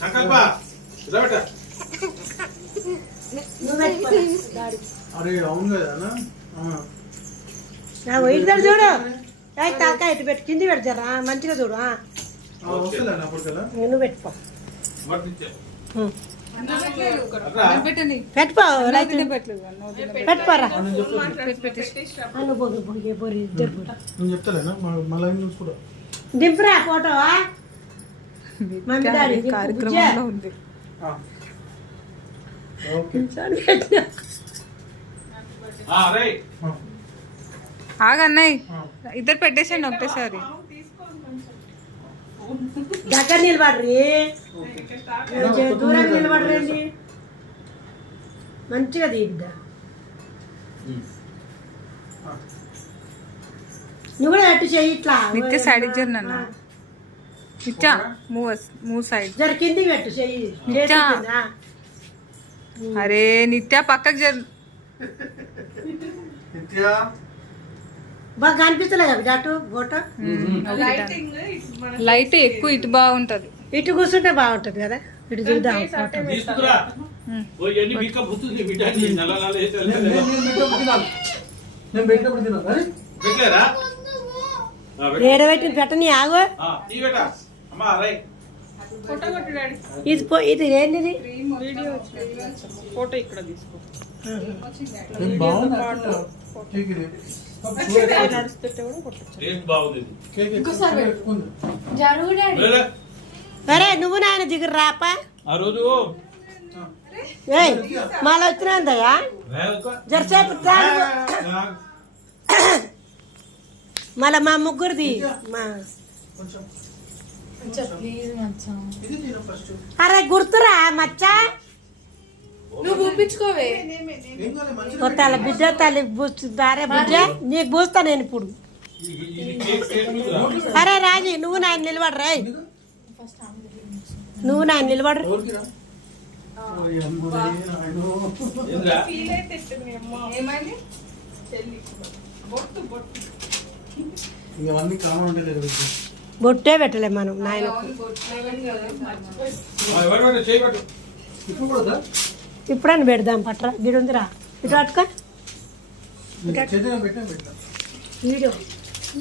సంకల్ప అరే అవును కదా ఇద్దరు చూడు తలకాయ ఇటు పెట్టు కింది పెడతారా మంచిగా చూడు నువ్వు పెట్టుకో పెట్టుకో పెట్టుకోరా దింపురా ఫోటో మమ్మీ డాడీ కార్యక్రమంలో ఉంది. ఆగన్నయ్య ఇద్దరు పెట్టేసండి ఒకటేసారి. దగ్గర నిలబడ్రి దూరం నిలబడరండి మంచిగా తీద్ద నువ్వు కూడా అట్టు చెయ్యి ఇట్లా నిత్య సైడ్ ఇచ్చారు నన్ను. నిత్య మూవ్ సైడ్ జర కింది పెట్టు చెయ్యి నిత్య. అరే నిత్య పక్కకు జరు. బాగా కనిపిస్తలే కదా అటు ఫోటో లైట్ ఎక్కువ ఇటు బాగుంటది. ఇటు కూర్చుంటే బాగుంటది కదా ఇటు చూద్దాం ఫోటో ఏడబెట్టిన పెట్టని ఆగు ఇది ఇది ఏంటిది ఫోటో ఇక్కడ తీసుకో. అరే నువ్వు నాయన దిగురు రాపా మళ్ళీ వచ్చినందయ్యా జరసేపు మళ్ళా మా ముగ్గురిది అరే గుర్తురా మచ్చా నువ్వు పూపించుకోవే. తల బిడ్డ తల్లి పూస్తుందారే బిడ్డ నీకు పూస్తా నేను ఇప్పుడు. అరే రాజీ నువ్వు నాయన నిలబడరా నువ్వు నాయన నిలబడరు బొట్టే పెట్టలే మనం నాయన ఇప్పుడని పెడదాం పట్రా గిడుందిరా ఇటు అట్టుకో వీడియో